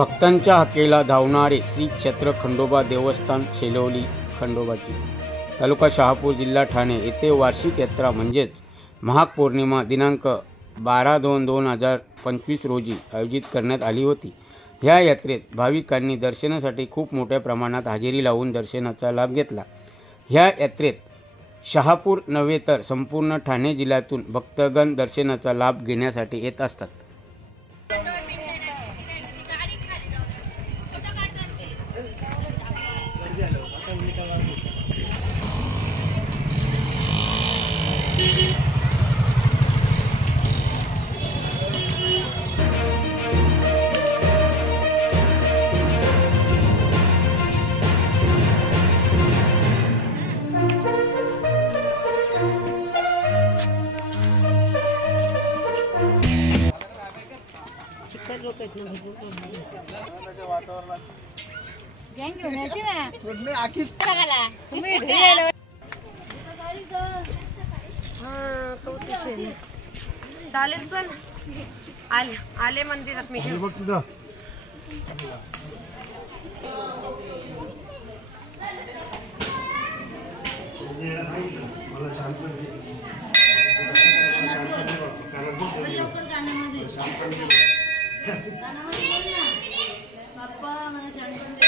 भक्तांच्या हाकेला धावणारे श्री क्षेत्र खंडोबा देवस्थान शेलवली खंडोबाची तालुका शहापूर जिल्हा ठाणे येथे वार्षिक यात्रा म्हणजेच महाग पौर्णिमा दिनांक 12/2/2025 रोजी आयोजित करण्यात आली होती। ह्या यात्रेत भाविकांनी दर्शनासाठी खूप मोठ्या प्रमाणात हजेरी लावून दर्शनाचा लाभ घेतला। ह्या यात्रेत शहापूर नव्हे तर संपूर्ण ठाणे जिल्ह्यातून भक्तगण दर्शनाचा लाभ घेण्यासाठी येत असतात। चालेल चल आले मंदिरात मी बाप्पा मला शांत